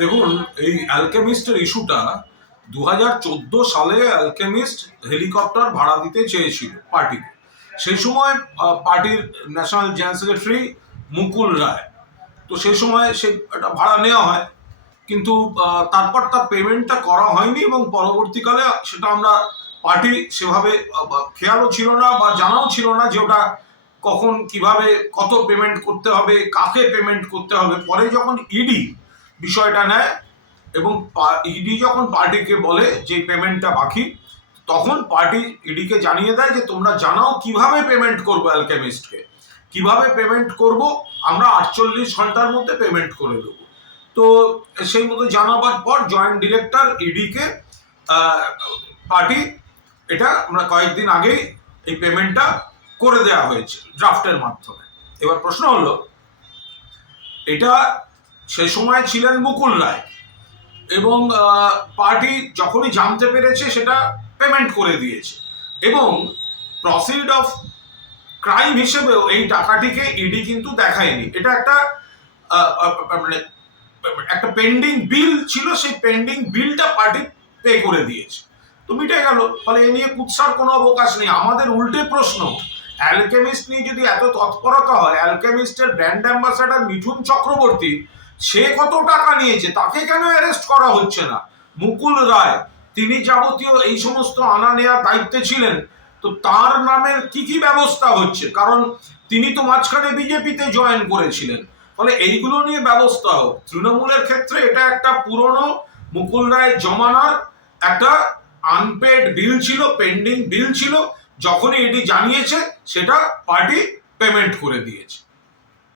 দেখুন, এই অ্যালকেমিস্টের ইস্যুটা দু হাজার চোদ্দ সালে অ্যালকেমিস্ট হেলিকপ্টার ভাড়া দিতে চেয়েছিল পার্টিকে। সেই সময় পার্টির national general secretary Mukul Roy. তো সেই সময় সে একটা ভাড়া নেওয়া হয়। কিন্তু তারপর তার পেমেন্টটা করা হয়নি এবং পরবর্তীকালে সেটা আমরা পার্টি সেভাবে খেয়ালও ছিল না বা জানাও ছিল না যে ওটা কখন কীভাবে, কত পেমেন্ট করতে হবে, কাকে পেমেন্ট করতে হবে। পরে যখন ইডি বিষয়টা নেয় এবং ইডি যখন পার্টিকে বলে যে পেমেন্টটা বাকি, তখন পার্টি ইডিকে জানিয়ে দেয় যে তোমরা জানাও কীভাবে পেমেন্ট করব অ্যালকেমিস্টকে কীভাবে পেমেন্ট করব? আমরা আটচল্লিশ ঘণ্টার মধ্যে পেমেন্ট করে দেবো। তো সেই মতো জানাবার পর জয়েন্ট ডিরেক্টর ইডিকে পার্টি, এটা আমরা কয়েকদিন আগেই এই পেমেন্টটা করে দেওয়া হয়েছে ড্রাফটের মাধ্যমে। এবার প্রশ্ন হলো, এটা সে সময় ছিলেন মুকুল রায়। এবং পার্টি যখনই জানতে পেরেছে সেটা পেমেন্ট করে দিয়েছে। এবং প্রসিড অফ ক্রাইম হিসেবেও এই টাকাটিকে ইডি কিন্তু দেখায়নি। এটা একটা মানে একটা পেন্ডিং বিল ছিল, সেই পেন্ডিং বিলটা পার্টি পে করে দিয়েছে। তো মিটে গেল, ফলে এ নিয়ে কুৎসার কোনো অবকাশ নেই। আমাদের উল্টে প্রশ্ন অ্যালকেমিস্ট নিয়ে যদি এত তৎপরতা হয় অ্যালকেমিস্টের ব্র্যান্ড অ্যাম্বাসাডার মিঠুন চক্রবর্তী সে কত টাকা নিয়েছে? তাকে কেন অ্যারেস্ট করা হচ্ছে না? মুকুল রায়, তিনি যাবতীয় এই সমস্ত আনা নেওয়ার দায়িত্বে ছিলেন। তো তার নামের কি কি ব্যবস্থা হচ্ছে? কারণ তিনি তো মাঝখানে বিজেপিতে জয়েন করেছিলেন। ফলে এইগুলো নিয়ে ব্যবস্থা হোক। তৃণমূলের ক্ষেত্রে এটা একটা পুরনো মুকুল রায় জমানার একটা আনপেড বিল ছিল পেন্ডিং বিল ছিল, যখনই এটি জানিয়েছে, সেটা পার্টি পেমেন্ট করে দিয়েছে।